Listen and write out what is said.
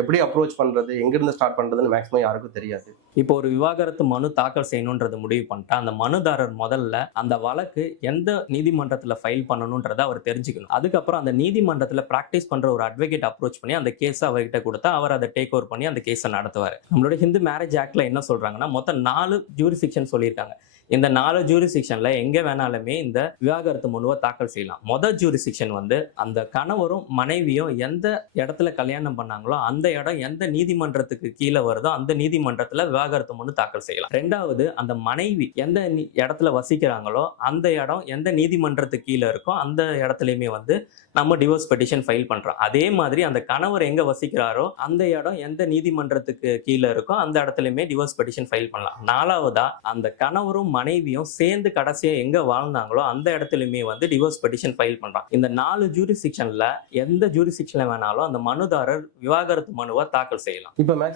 எப்படி அப்ரோச் பண்றது, எங்கிருந்து ஸ்டார்ட் பண்றதுன்னு மேக்ஸிமம் யாருக்கும் தெரியாது. இப்போ ஒரு விவாகரத்து மனு தாக்கல் செய்யணும்ன்றது முடிவு பண்ணிட்டா, அந்த மனுதாரர் முதல்ல அந்த வழக்கு எந்த நீதிமன்றத்துல ஃபைல் பண்ணணும்ன்றத அவர் தெரிஞ்சுக்கணும். அதுக்கப்புறம் அந்த நீதிமன்றத்துல பிராக்டிஸ் பண்ற ஒரு அட்வொகேட் அப்ரோச் பண்ணி அந்த கேஸ அவர்கிட்ட கொடுத்தா அவர் அதை டேக் ஓவர் பண்ணி அந்த கேஸை நடத்துவார். நம்மளோட ஹிந்து மேரேஜ் ஆக்ட்ல என்ன சொல்றாங்கன்னா, மொத்தம் 4 ஜூரிஸ்டிக்ஷன் சொல்லியிருக்காங்க. இந்த 4 ஜூரிஸ்டிக்ஷன்ல எங்க வேணாலுமே இந்த விவாகரத்து மனுவை தாக்கல் செய்யலாம். முதல் ஜூரிஸ்டிக்ஷன் வந்து அந்த கணவரும் மனைவியும் எந்த இடத்துல கல்யாணம் பண்ணாங்களோ அந்த இடம் எந்த நீதிமன்றத்துக்கு கீழே வருதோ அந்த நீதிமன்றத்துல விவாகரத்து மனு தாக்கல் செய்யலாம். ரெண்டாவது, அந்த மனைவி எந்த இடத்துல வசிக்கிறாங்களோ அந்த இடம் எந்த நீதிமன்றத்துக்கு கீழே இருக்கோ அந்த இடத்துலயுமே வந்து நம்ம டிவோர்ஸ் பெட்டிஷன் ஃபைல் பண்றோம். அதே மாதிரி அந்த கணவர் எங்க வசிக்கிறாரோ அந்த இடம் எந்த நீதிமன்றத்துக்கு கீழே இருக்கோ அந்த இடத்துலயுமே டிவோர்ஸ் பெட்டிஷன் ஃபைல் பண்ணலாம். நாலாவதா, அந்த கணவரும் மனைவியும் சேர்ந்து கடைசியா எங்க வாழ்ந்தாங்களோ அந்த இடத்துலயுமே வந்து டிவோர்ஸ் பெட்டிஷன் ஃபைல் பண்றாங்க. இந்த 4 ஜூரிஸ்டிக்ஷன்ல எந்த ஜூரிஸ்டிக்ஷன்ல வேணாலும் அந்த மனுதாரர் விவாகரத்து மனுவை தாக்கல் செய்யலாம். இப்ப மேக்ஸிமம்